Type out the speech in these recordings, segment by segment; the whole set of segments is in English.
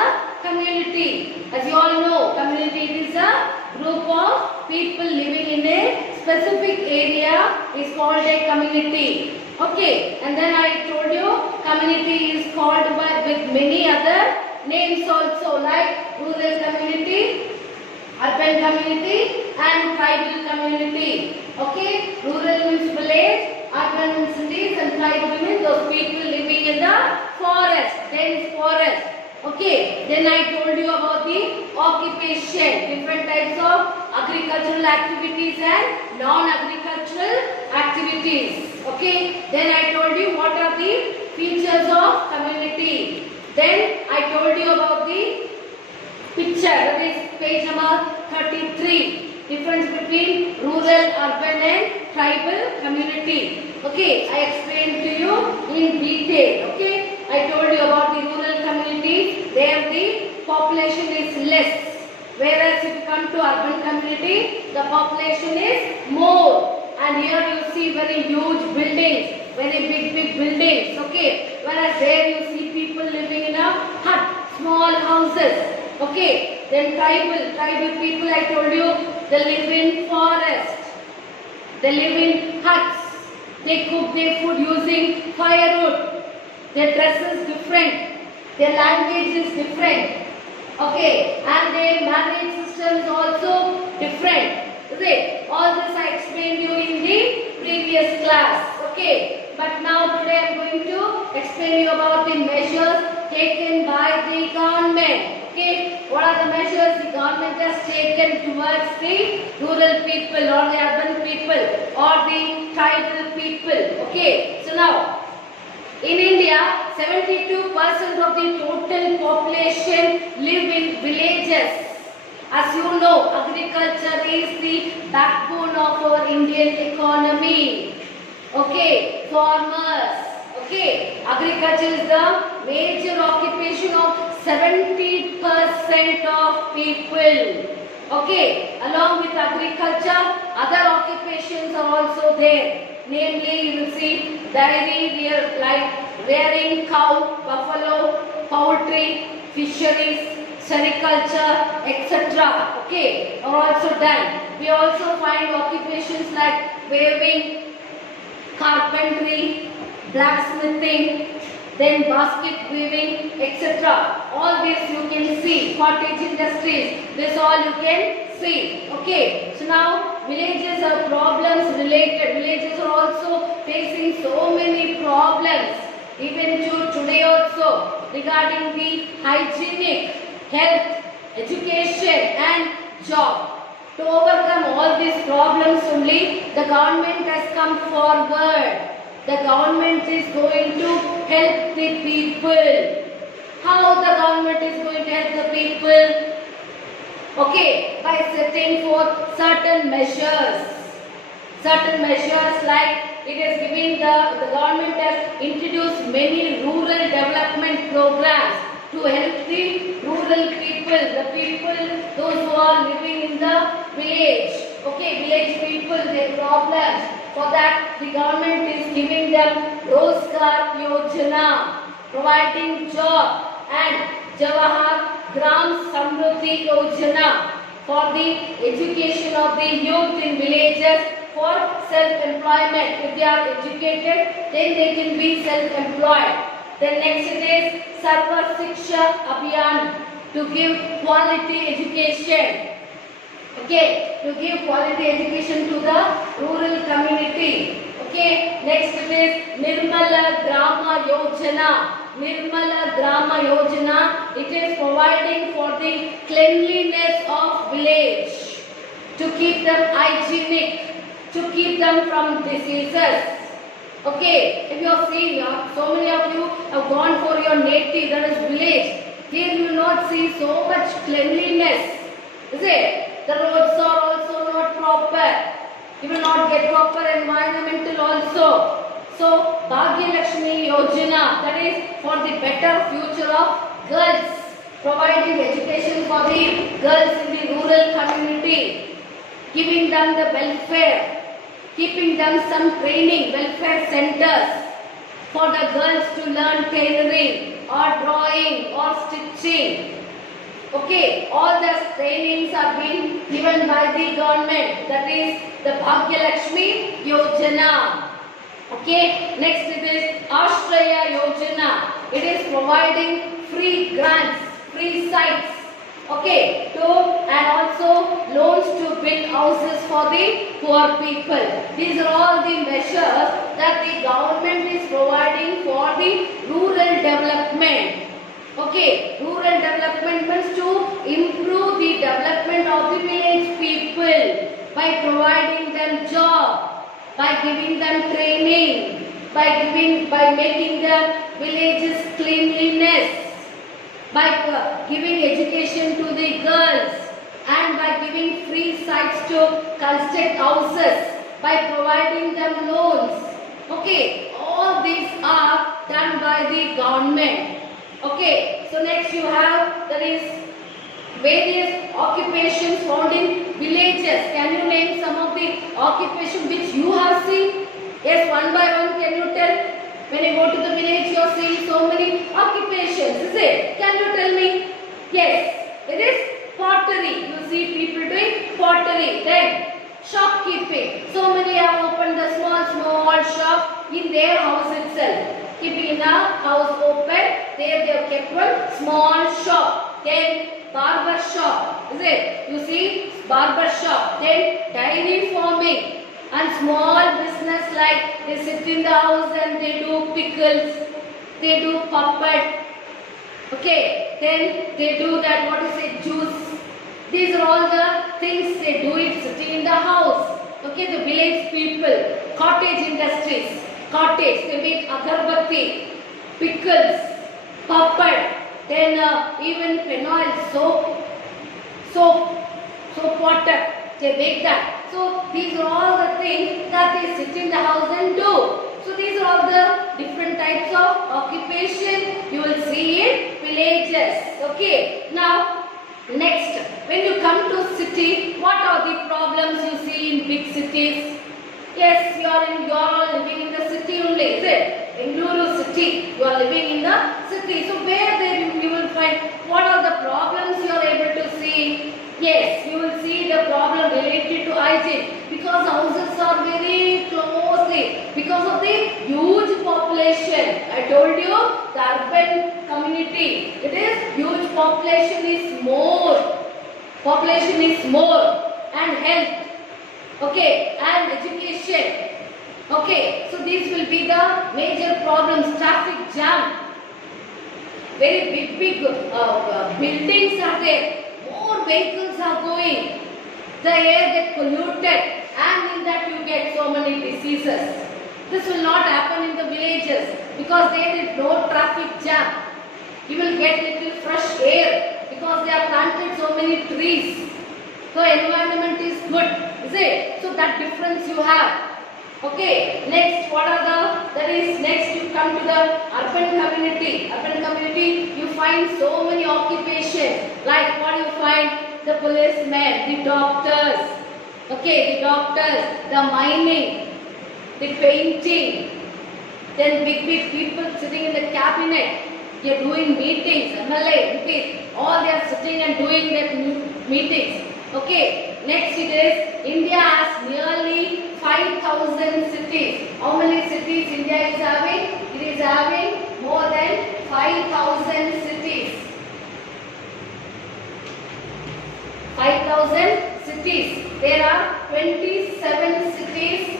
a community. As you all know, community is a group of people living in a specific area is called a community. Okay, and then I told you community is called with many other names also, like rural community, urban community and tribal community. Okay, rural means village, urban means cities and tribal means those people living in the forest, dense forest. Okay, then I told you about the occupation, different types of agricultural activities and non-agricultural activities. Okay, then I told you what are the features of community. Then I told you about the picture, that is page number 33. Difference between rural, urban and tribal community. Okay, I explained to you in detail. Okay, I told you about the rural community. There the population is less. Whereas if you come to urban community, the population is more. And here you see very huge buildings, very big buildings. Okay, whereas there you see people living in a hut, small houses. Okay, then tribal people, I told you, they live in forest, they live in huts, they cook their food using firewood, their dress is different, their language is different, okay, and their marriage system is also different. Okay, all this I explained you in the previous class. Okay, but now today I am going to explain you about the measures taken by the government. Okay, what are the measures the government has taken towards the rural people or the urban people or the tribal people? Okay, so now in India, 72% of the total population live in villages. As you know, agriculture is the backbone of our Indian economy. Okay, farmers. Okay, agriculture is the major occupation of 70% of people. Okay, along with agriculture, other occupations are also there. Namely, you will see dairy, like rearing cow, buffalo, poultry, fisheries, sericulture, etc. Okay, are also done. We also find occupations like weaving, carpentry, blacksmithing, then basket weaving, etc. All this you can see. Cottage industries, this all you can see. Okay, so now villages are problems related. Villages are also facing so many problems, even to today also, regarding the hygienic, health, education and job. To overcome all these problems only, the government has come forward. The government is going to help the people. How the government is going to help the people? Okay, by setting forth certain measures. Certain measures like it is giving the government has introduced many rural development programs to help the rural people, the people, those who are living in the village. Okay, village people, their problems. For that, the government is giving them Rozgar Yojana, providing job, and Jawahar Gram Samruddhi Yojana for the education of the youth in villages for self-employment. If they are educated, then they can be self-employed. Then next it is Sarva Shiksha Abhiyan, to give quality education. Okay, to give quality education to the rural community. Okay, next it is Nirmala Grama Yojana. Nirmala Grama Yojana, it is providing for the cleanliness of village, to keep them hygienic, to keep them from diseases. Okay, if you have seen, so many of you have gone for your native, that is village. Here you will not see so much cleanliness. Is it? The roads are also not proper. You will not get proper environmental also. So, Bhagya Lakshmi Yojana, that is for the better future of girls, providing education for the girls in the rural community, giving them the welfare, keeping them some training, welfare centers for the girls to learn tailoring or drawing or stitching. Okay, all the trainings are being given by the government. That is the Bhagya Lakshmi Yojana. Okay, next it is Ashraya Yojana. It is providing free grants, free sites. Okay, and also loans to build houses for the poor people. These are all the measures that the government is providing for the rural development. Okay, rural development means to improve the development of the village people by providing them job, by giving them training, by making their villages cleanliness, by giving education to the girls, and by giving free sites to construct houses, by providing them loans. Okay, all these are done by the government. Okay, so next you have, that is, various occupations found in villages. Can you name some of the occupations which you have seen? Yes, one by one, can you tell? When you go to the village, you are seeing so many occupations, is it? Can you tell me? Yes, it is pottery. You see people doing pottery. Then shopkeeping. So many have opened the small shop in their house itself. Keeping the house open, there they have kept one small shop. Then barber shop, is it? You see, barber shop. Then dairy farming and small business, like they sit in the house and they do pickles, they do puppet. Okay, then they do that, what is it, juice. These are all the things they do it sitting in the house. Okay, the village people. Cottage industries. Cottage, they make agarbatti, pickles, puppet, then even phenol, soap water, they make that. So these are all the things that they sit in the house and do. So these are all the different types of occupation you will see in villages. Okay, now next, when you come to city, what are the problems you see in big cities? Yes, you are all living in the city only, is it? Bengaluru city, you are living in the city. So where then you will find, what are the problems you are able to see? Yes, you will see the problem related to hygiene, because houses are very closely, because of the huge population. I told you, the urban community, it is huge, population is more, and health. Okay, and education. Okay, so these will be the major problems. Traffic jam. Very big buildings are there. More vehicles are going. The air gets polluted, and in that you get so many diseases. This will not happen in the villages, because there is no traffic jam. You will get little fresh air, because they have planted so many trees. So environment is good. Is it? So that difference you have. Okay, next, what are next you come to the urban community. Urban community, you find so many occupations. Like what you find? The policemen, the doctors. Okay, the doctors, the mining, the painting. Then big people sitting in the cabinet. They are doing meetings, MLA, MPs. All they are sitting and doing their meetings. Okay, next it is, India has nearly 5,000 cities. How many cities India is having? It is having more than 5,000 cities. 5,000 cities. There are 27 cities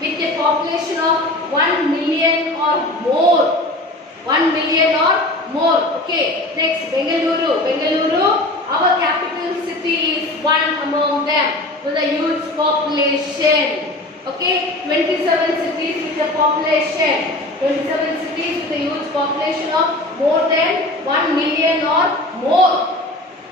with a population of 1 million or more. 1 million or more. Okay. Next, Bengaluru, our capital city is one among them with a huge population. Okay. 27 cities with a population. 27 cities with a huge population of more than 1 million or more.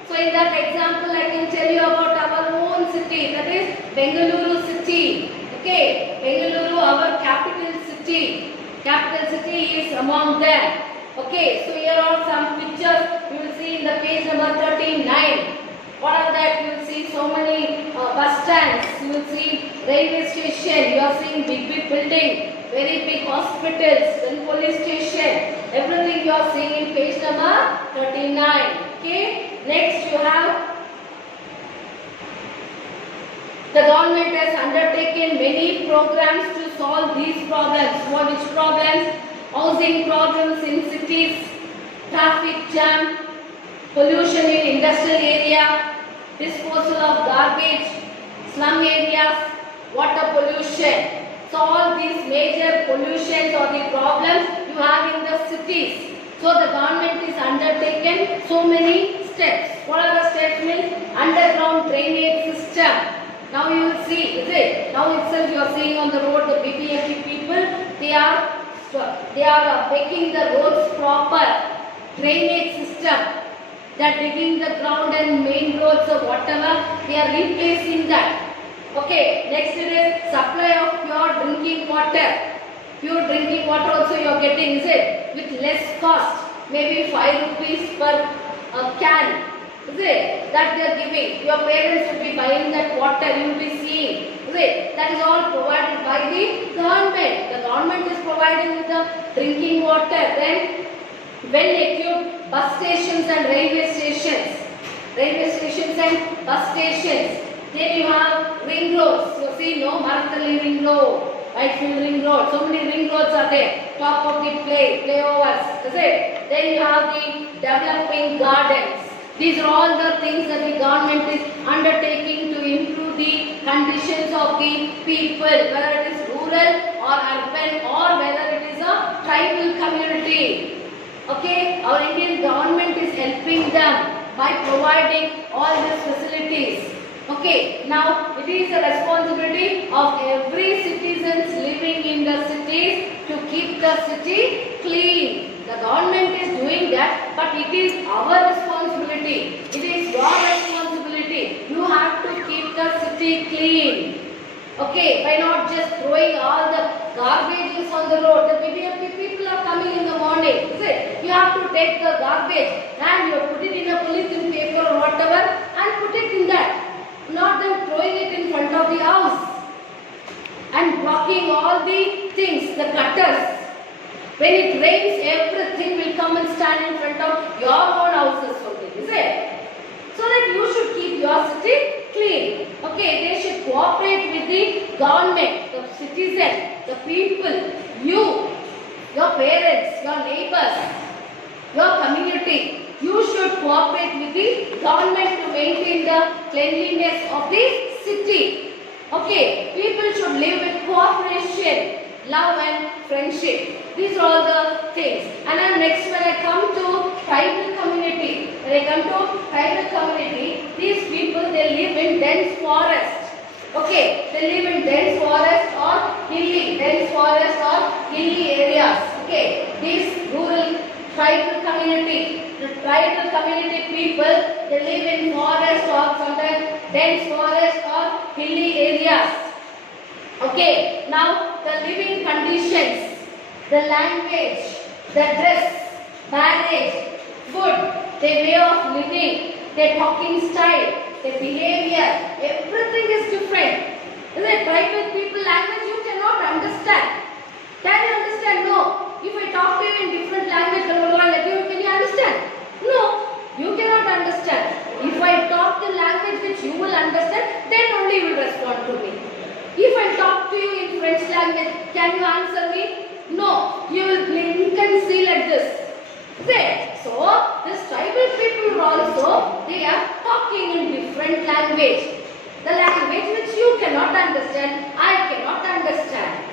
So in that example, I can tell you about our own city, that is Bengaluru city. Okay. Bengaluru, our capital city. Capital city is among them. Okay, so here are some pictures you will see in the page number 39. What are that? You will see so many bus stands. You will see railway station. You are seeing big building. very big hospitals, then police station, everything you are seeing in page number 39. Okay, next you have the government has undertaken many programs to solve these problems. What which problems? Housing problems in cities, traffic jam, pollution in industrial area, disposal of garbage, slum areas, water pollution. So all these major pollutions or the problems you have in the cities. So the government is undertaken so many steps. What are the steps? Means underground drainage system. Now you will see, is it? Now itself you are seeing on the road the BPMP people, they are making the roads proper. Drainage system. They are digging the ground and main roads or whatever, they are replacing that. Okay, next it is supply of pure drinking water. Pure drinking water also you are getting, is it? With less cost, maybe 5 rupees per can. Is it? That they are giving. Your parents will be buying that water, you will be seeing. Is it? That is all provided by the government. The government is providing with the drinking water. Then well-equipped bus stations and railway stations. Railway stations and bus stations. Then you have ring roads. You see, no, Marathali ring road, Whitefield ring road. So many ring roads are there. Top of the flyovers. Is it? Then you have the developing gardens. These are all the things that the government is undertaking to improve the conditions of the people, whether it is rural or urban or whether it is a tribal community. Okay, our Indian government is helping them by providing all these facilities. Okay, now it is the responsibility of every citizen living in the cities to keep the city clean. The government is doing that, but it is our responsibility. It is your responsibility. You have to keep the city clean. Okay, by not just throwing all the garbages on the road. The BBMP people are coming in the morning. Is it? You have to take the garbage and you put it in a polythene paper or whatever and put it in that. Not them throwing it in front of the house and blocking all the things, the gutters. When it rains, everything will come and stand in front of your own houses only, is it? So that you should keep your city clean. Okay, they should cooperate with the government, the citizen, the people, you, your parents, your neighbors, your community. You should cooperate with the government to maintain the cleanliness of the city. Okay, people should live with cooperation, love and friendship. These are all the things. And then next when I come to tribal community, these people they live in dense forest. Okay, they live in dense forest or hilly areas. Okay, these rural tribal community, the tribal community people, they live in forest or sometimes dense forest or hilly areas. Okay, now the living conditions, the language, the dress, marriage, food, their way of living, their talking style, their behavior, everything is different. Is it? Tribal people language you cannot understand. Can you understand? No. If I talk to you in different language, can you understand? No, you cannot understand. If I talk in language which you will understand, then only you will respond to me. If I talk to you in French language, can you answer me? No, you will blink and see like this. See? So, this tribal people also, they are talking in different language. The language which you cannot understand, I cannot understand.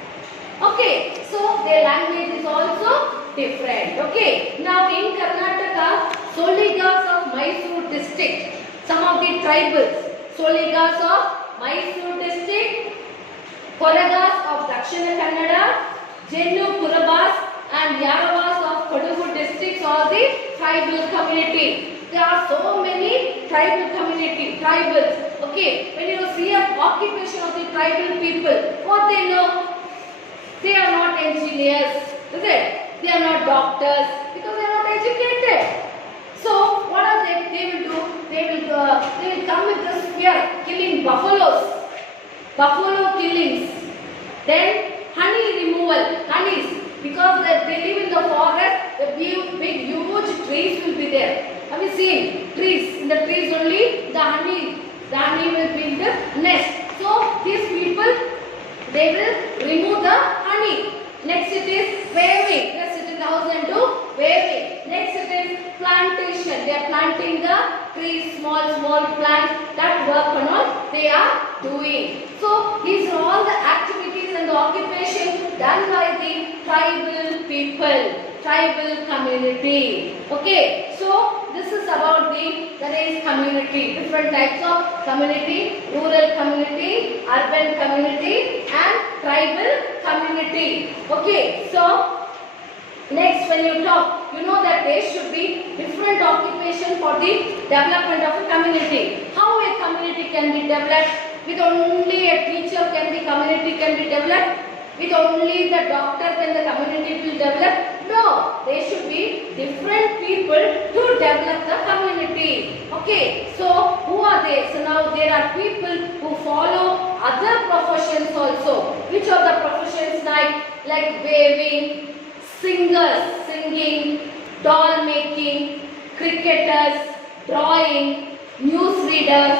Okay, so their language is also different. Okay, now in Karnataka, Soligas of Mysore district, some of the tribals, Soligas of Mysore district, Koragas of Dakshina Kannada, Jennu Kurabas and Yaravas of Kodagu districts are the tribal community. There are so many tribal community, tribals. Okay, when you see a occupation of the tribal people, what they know? They are not engineers, is it? They are not doctors because they are not educated. So what are they? They will do? They will come with the spear, killing buffaloes, buffalo killings. Then honey removal. they live in the forest, the big huge trees will be there. Have you seen trees? In the trees only the honey will be in the nest. So these people, they will remove the honey. Next it is weaving. They sit in the house and do weaving. Next it is plantation. They are planting the trees, small plants. That work and all they are doing. So these are all the activities and the occupation done by the tribal people, tribal community. Okay, so this is about there is community, different types of community: rural community, urban community, and tribal community. Okay, so next, when you talk, you know that there should be different occupation for the development of a community. How a community can be developed? With only a teacher can the community can be developed? With only the doctor can the community be developed? No, there should be different people to develop the community. Okay, so who are they? So now there are people who follow other professions also. Which are the professions like weaving, singers, singing, doll making, cricketers, drawing, newsreaders,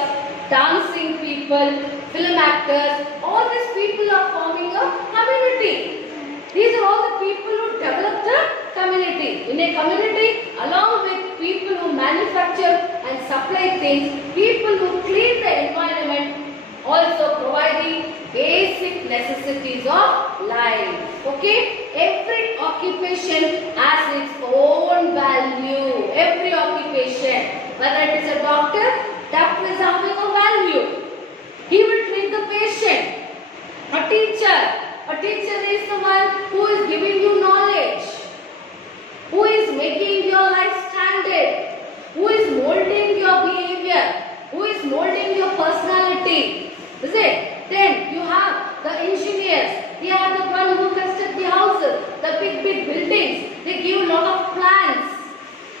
dancing people, film actors. All these people are forming a community. These are all the people who develop the community. In a community, along with people who manufacture and supply things, people who clean the environment, also providing basic necessities of life. Okay, every occupation has its own value. Every occupation, whether it is a doctor is having a value. He will treat the patient. A teacher is the one who is giving you knowledge, who is making your life standard, who is molding your behavior, who is molding your personality. Is it? Then you have the engineers. They are the one who construct the houses, the big buildings. They give a lot of plans.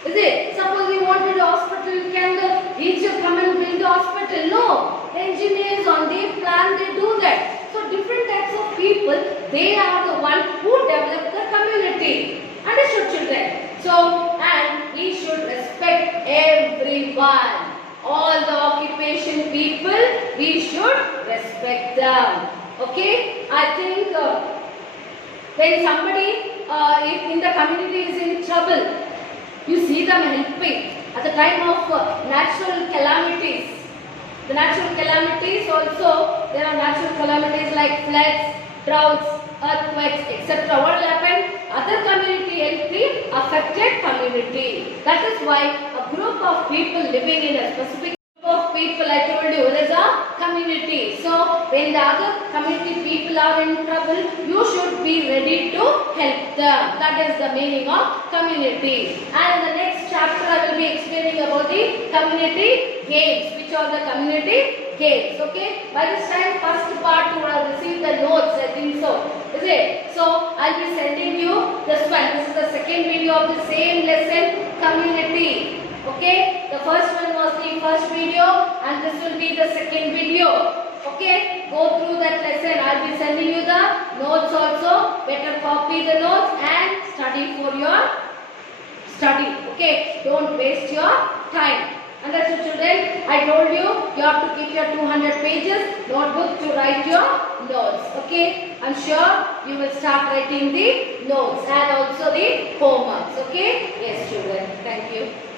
Is it? Suppose you want to do hospital, can the teacher come and build the hospital? No. The engineers on their plan, they do that. So different types of people, they are the one who develop the community. Understood, children? So, and we should respect everyone. All the occupation people, we should respect them. Okay? I think when somebody if in the community is in trouble, you see them helping. At the time of natural calamities, the natural calamities also, there are natural calamities like floods, droughts, earthquakes, etc. What will happen? Other community help the affected community. That is why a group of people living in a specific group of people, I told you, there is a community. So when the other community people are in trouble, you should be ready to help them. That is the meaning of community. And in the next chapter, I will be explaining about the community games. Which are the community games? Okay. By this time, first part you would have received the notes. I think so. Is it? So I'll be sending you this one. This is the second video of the same lesson, community. Okay. The first one was the first video, and this will be the second video. Okay. Go through that lesson. I'll be sending you the notes also. Better copy the notes and study for your study. Okay. Don't waste your time. Understood, children? I told you, you have to keep your 200 pages notebook to write your notes. Okay? I'm sure you will start writing the notes and also the homeworks. Okay? Yes, children. Thank you.